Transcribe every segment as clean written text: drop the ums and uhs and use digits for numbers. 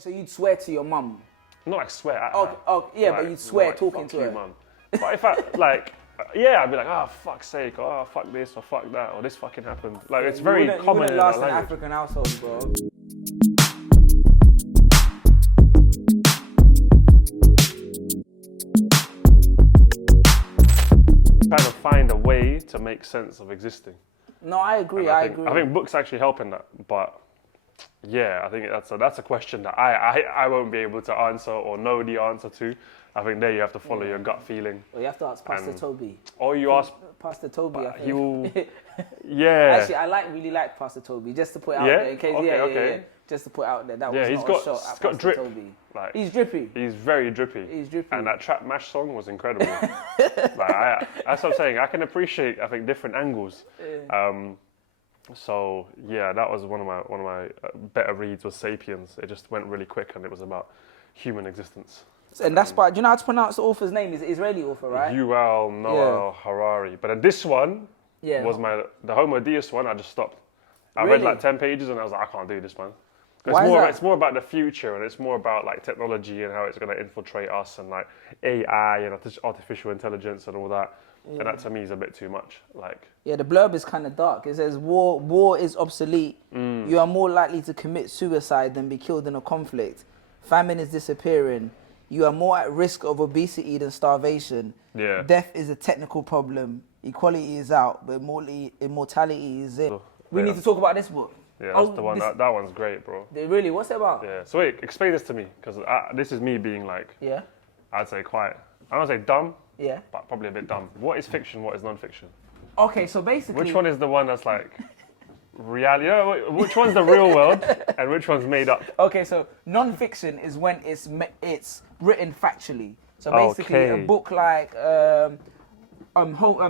So you'd swear to your mum? Not like swear at her. Yeah, like, but you'd swear like, talking fuck to you, her. Mum. But if I, like, yeah, I'd be like, oh, fuck's sake, oh, fuck this, or fuck that, or this fucking happened. Like, it's very common in our language. You wouldn't last in African households, bro. Trying to find a way to make sense of existing. No, I agree. I think books actually help in that, but yeah, I think that's a question that I won't be able to answer or know the answer to. I think there you have to follow your gut feeling. Well, you have to ask Pastor Toby. Or you ask Pastor Toby. I think. He will. Yeah. Actually, I really like Pastor Toby. Just to put it out there in case. Okay. Just to put it out there. That was not a shot at Pastor drip. Toby. Like, he's drippy. He's very drippy. He's drippy. And that Trap Mash song was incredible. That's what I'm saying. I can appreciate, I think, different angles. So yeah, that was one of my better reads was *Sapiens*. It just went really quick, and it was about human existence. And that's why. Do you know how to pronounce the author's name? He's an Israeli author, right? Yuval Noah Harari. But then this one was the Homo Deus one. I just stopped. I read like 10 pages, and I was like, I can't do this, man. It's more about the future, and it's more about like technology and how it's going to infiltrate us, and like AI and artificial intelligence and all that. And that to me is a bit too much. Like, yeah, the blurb is kind of dark. It says war is obsolete. You are more likely to commit suicide than be killed in a conflict. Famine is disappearing. You are more at risk of obesity than starvation. Yeah. Death is a technical problem. Equality is out, but immortality is in. We need to talk about this book. Yeah, that's the one. That one's great, bro. Really? What's it about? Yeah. So wait, explain this to me, because this is me being like, I'd say quite, I don't say dumb, but probably a bit dumb. What is fiction? What is non-fiction? Okay, so basically, which one is the one that's like reality? You know, which one's the real world and which one's made up? Okay, so non-fiction is when it's written factually. So basically, a book like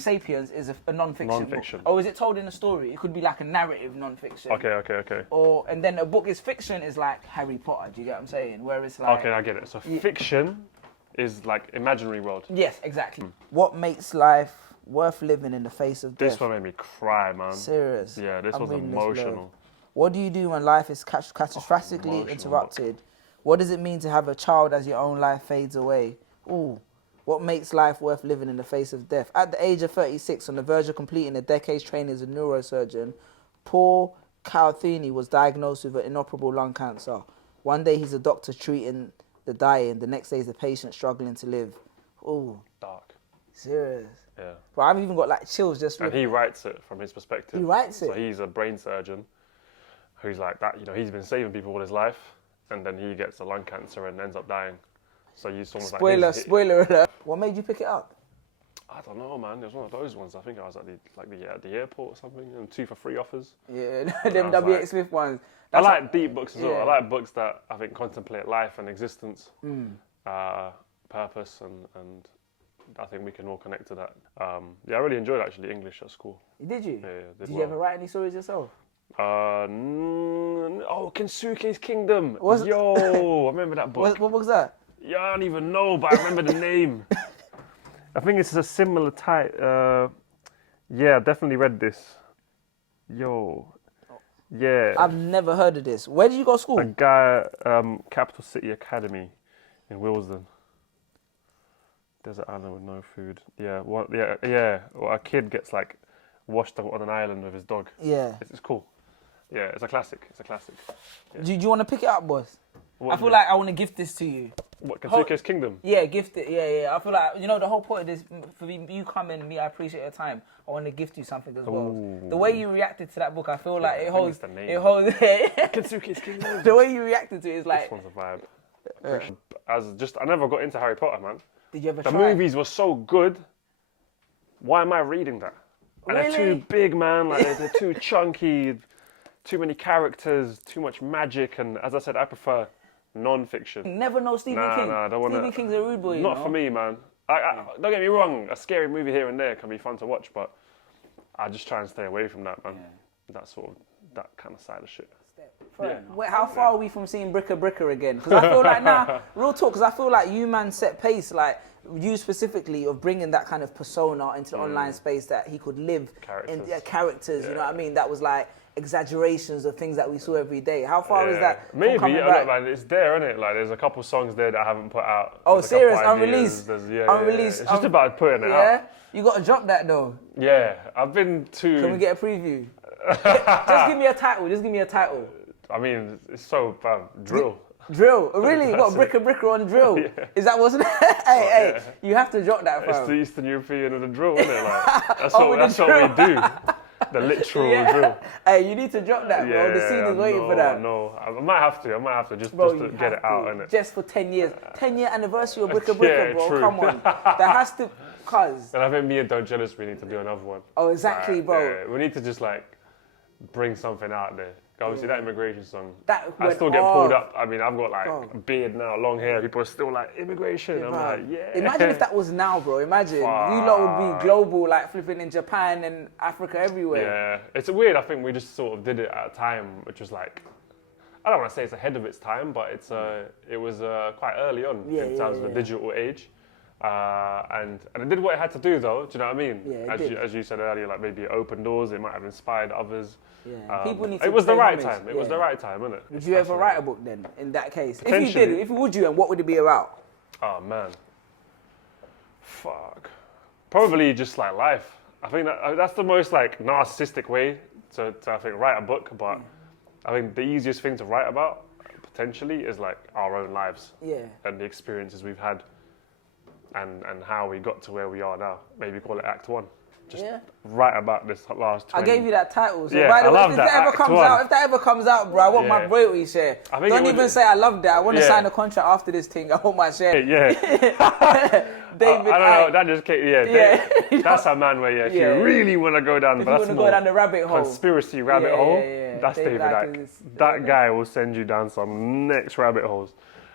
*Sapiens* is a non-fiction book. Or is it told in a story? It could be like a narrative non-fiction. Okay. And then a book is fiction is like Harry Potter. Do you get what I'm saying? Where it's like... Okay, I get it. So fiction is like imaginary world. Yes, exactly. What makes life worth living in the face of death? This one made me cry, man. Serious? Yeah, this was emotional. What do you do when life is catastrophically interrupted? What does it mean to have a child as your own life fades away? Ooh. What makes life worth living in the face of death? At the age of 36, on the verge of completing a decade's training as a neurosurgeon, Paul Calthini was diagnosed with an inoperable lung cancer. One day he's a doctor treating the dying. The next day he's a patient struggling to live. Ooh. Dark. Serious. Yeah. But I've even got like chills just... And he writes it from his perspective. He writes it? So he's a brain surgeon who's like that, he's been saving people all his life, and then he gets a lung cancer and ends up dying. So you almost spoiler alert. What made you pick it up? I don't know, man. It was one of those ones. I think I was at the airport or something, and 2 for 3 offers. Yeah, them W.H. Smith ones. I like deep books as well. I like books that I think contemplate life and existence, purpose, and I think we can all connect to that. I really enjoyed actually English at school. Did you? Yeah. Did you ever write any stories yourself? Kensuke's Kingdom. I remember that book. What was that? Yeah, I don't even know, but I remember the name. I think it's a similar type. Yeah, definitely read this. Yeah. I've never heard of this. Where did you go to school? A guy, Capital City Academy in Willesden. Desert island with no food. Yeah. Well, a kid gets like washed up on an island with his dog. Yeah. It's cool. Yeah, it's a classic. Yeah. Do you want to pick it up, boss? I feel like I want to gift this to you. What, Kensuke's Kingdom? Yeah, gift it. Yeah. I feel like, the whole point of this, for you coming, I appreciate your time. I want to gift you something as well. The way you reacted to that book, I feel like it holds... Kensuke's Kingdom. The way you reacted to it is like... This one's a vibe. I never got into Harry Potter, man. Did you ever try? The movies were so good. Why am I reading that? And they're too big, man. Like they're too chunky, too many characters, too much magic. And as I said, I prefer non-fiction. Never know Stephen King. I don't want to. Stephen King's a rude boy. Not for me, man. Don't get me wrong. A scary movie here and there can be fun to watch, but I just try and stay away from that, man. That kind of side of shit. Wait, how far are we from seeing Bricka again? Because I feel like real talk, because I feel like you, man, set pace, like you specifically, of bringing that kind of persona into the online space that he could live in characters, you know what I mean? That was like, exaggerations of things that we saw every day. How far is that? Maybe, I don't know, man. It's there, isn't it? Like, there's a couple songs there that I haven't put out. Oh, there's serious? Unreleased? Unreleased. It's just about putting it out. Yeah? You got to drop that, though. Yeah, I've been to... Can we get a preview? Just give me a title. I mean, it's so bad. Drill. Drill? Really? You got Bricka on drill? Yeah. Is that what's... hey, you have to drop that, fam. It's the Eastern European of the drill, isn't it? Like, that's what we do. The literal drill. Hey, you need to drop that, bro. The scene is waiting for that. No, I might have to just to get it out, innit? Just for 10 years. 10-year anniversary of Bricka, bro. True. Come on. That has to... And I think me and Don't Jealous, we need to do another one. Oh, exactly, bro. Yeah, we need to just, like, bring something out there. Obviously, that immigration song, I still get pulled up. I mean, I've got, like, a beard now, long hair. People are still like, immigration. I'm like, yeah. Imagine if that was now, bro. Imagine. You lot would be global, like, flipping in Japan and Africa, everywhere. Yeah. It's weird. I think we just sort of did it at a time, which was, like, I don't want to say it's ahead of its time, but it was quite early on in terms of the digital age. And it did what it had to do, though. Do you know what I mean? Yeah, as you said earlier, like maybe it opened doors. It might have inspired others. Yeah. People need to. It was the right time. It was the right time, wasn't it? Would you ever write a book then? In that case, if you did, would you, and what would it be about? Oh man, fuck. Probably just like life. I think that's the most like narcissistic way to I think write a book. But I think the easiest thing to write about potentially is like our own lives. Yeah. And the experiences we've had. And how we got to where we are now. Maybe call it Act 1. Just write about this last 20. I gave you that title. So by the way, if that ever comes out, bro, I want my royalty share. Don't even say I love that. I want to sign a contract after this thing. I want my share. Yeah. David, I don't know. That just came. That's a man where if you really want to go down, if you want to go down the rabbit hole, conspiracy rabbit hole. That's David Icke. That guy will send you down some next rabbit holes.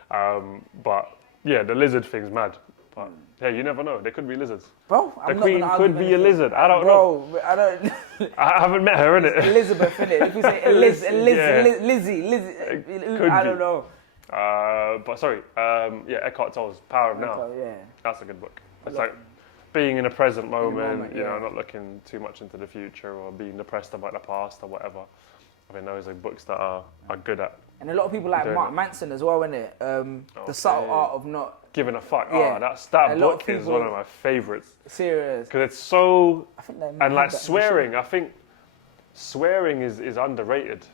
But yeah, the lizard thing's mad. But hey, you never know. There could be lizards. Bro, the Queen could be a lizard. I don't know. Bro, I don't. I haven't met her, innit? Elizabeth, innit? If you say Lizzie, I don't know. But sorry, Eckhart Tolle's Power of Now. Yeah. That's a good book. It's like being in a present moment, you know, not looking too much into the future or being depressed about the past or whatever. I mean, those are books that are good at. And a lot of people like Mark Manson as well, innit? The subtle art of not giving a fuck. Yeah. That book is one of my favourites. Serious. Because it's so... I think and like swearing, I think swearing is underrated.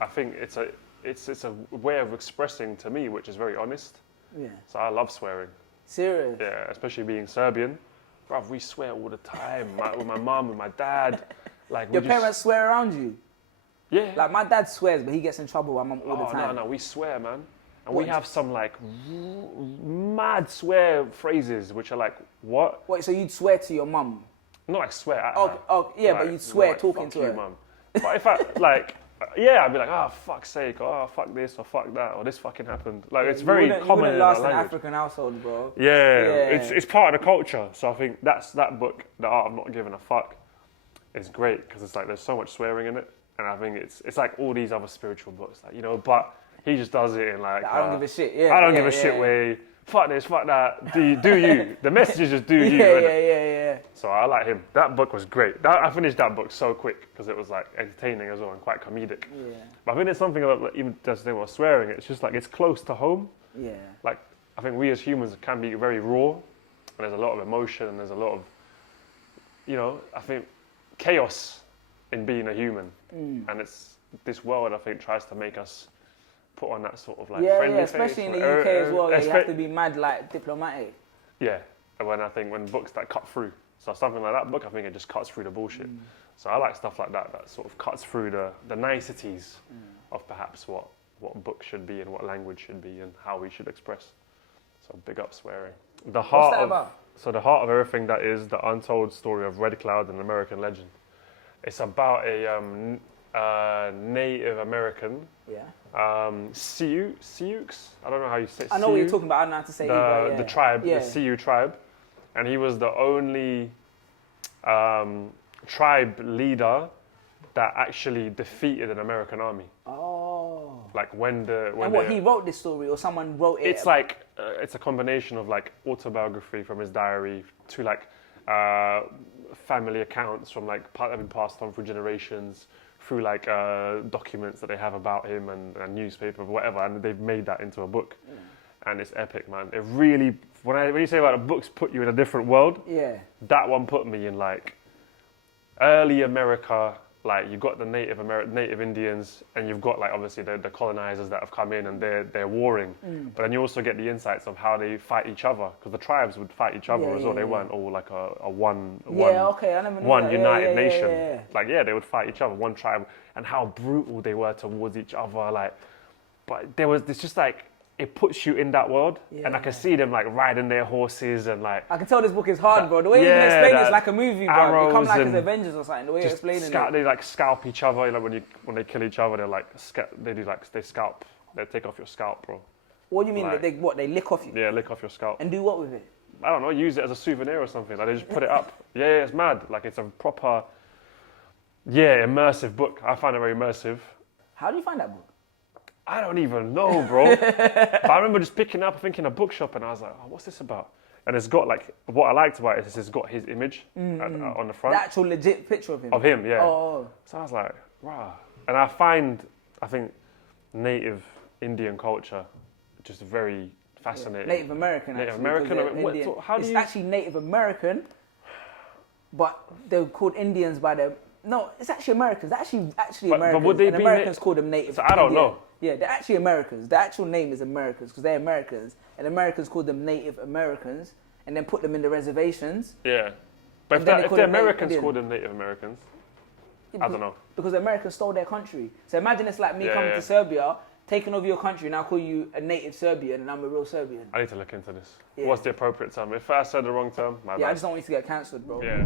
I think it's a way of expressing to me, which is very honest. Yeah. So I love swearing. Serious? Yeah, especially being Serbian. Bruv, we swear all the time. With my mum and my dad. Like your parents swear around you? Yeah. Like my dad swears, but he gets in trouble with my mum all the time. No, we swear, man. And we have some like mad swear phrases, which are like, what? Wait, so you'd swear to your mum? Not like swear at her. Like, but you'd swear like, talking to her. Mum. But if I, like, I'd be like, oh, fuck's sake, oh, fuck this, or fuck that, or this fucking happened. Like, it's very common in our language. You wouldn't last in an African household, bro. Yeah. It's part of the culture. So I think that book, The Art of Not Giving a Fuck, is great, because it's like, there's so much swearing in it. And I think it's like all these other spiritual books, like, you know, but he just does it in like... I don't give a shit, yeah. I don't give a shit way, fuck this, fuck that, do you. The message is just do you. Yeah. So I like him. That book was great. I finished that book so quick because it was like entertaining as well and quite comedic. Yeah. But I think it's something about, like, even just about swearing, it's just like, it's close to home. Yeah. Like, I think we as humans can be very raw, and there's a lot of emotion, and there's a lot of, you know, I think chaos in being a human. And it's this world, I think, tries to make us put on that sort of like friendly face. Especially in the UK as well, you have to be mad like diplomatic. Yeah, and when books that cut through, so something like that book, I think it just cuts through the bullshit. So I like stuff like that sort of cuts through the niceties of perhaps what books should be and what language should be and how we should express. So big up swearing. What's that about? So the heart of everything that is the untold story of Red Cloud, an American legend. It's about a Native American, Sioux. I don't know how you say. I know what you're talking about. I don't know how to say it. The tribe, the Sioux tribe, and he was the only tribe leader that actually defeated an American army. Oh. Like when he wrote this story, or someone wrote it. It's like it's a combination of like autobiography from his diary to like family accounts from like having passed on through generations, through like documents that they have about him and newspaper or whatever, and they've made that into a book. And it's epic, man. It really, when you say about the books put you in a different world, that one put me in like early America. Like you got the Native Indians, and you've got like obviously the colonizers that have come in and they're warring. But then you also get the insights of how they fight each other, because the tribes would fight each other as well. They weren't all like a one united nation. Like they would fight each other, one tribe, and how brutal they were towards each other. Like, but it's just like, it puts you in that world, and I can see them like riding their horses and like. I can tell this book is hard, bro. The way you explain it's like a movie, bro. It comes like as Avengers or something. The way you're explaining it. They like scalp each other. Like when they kill each other, they're like they scalp. They take off your scalp, bro. What do you mean? Like, they lick off you? Yeah, lick off your scalp. And do what with it? I don't know. Use it as a souvenir or something. Like they just put it up. Yeah, it's mad. Like it's a proper, immersive book. I find it very immersive. How do you find that book? I don't even know, bro. But I remember just picking up, thinking a bookshop, and I was like, oh, what's this about? And it's got like, what I liked about it is it's got his image on the front. The actual legit picture of him? Of him, yeah. Oh. So I was like, wow. And I think Native Indian culture just very fascinating. Native American, actually. Native American? It's actually Native American, but they're called Indians by them. No, it's actually Americans. They're actually Americans. But would they be Americans call them Native? So I don't know. Yeah, they're actually Americans. The actual name is Americans because they're Americans, and Americans call them Native Americans, and then put them in the reservations. Yeah, but if the Americans call them Native Americans, I don't know. Because the Americans stole their country. So imagine it's like me coming to Serbia, taking over your country, and I'll call you a native Serbian, and I'm a real Serbian. I need to look into this. Yeah. What's the appropriate term? If I said the wrong term, my bad. I just don't want you to get cancelled, bro. Yeah.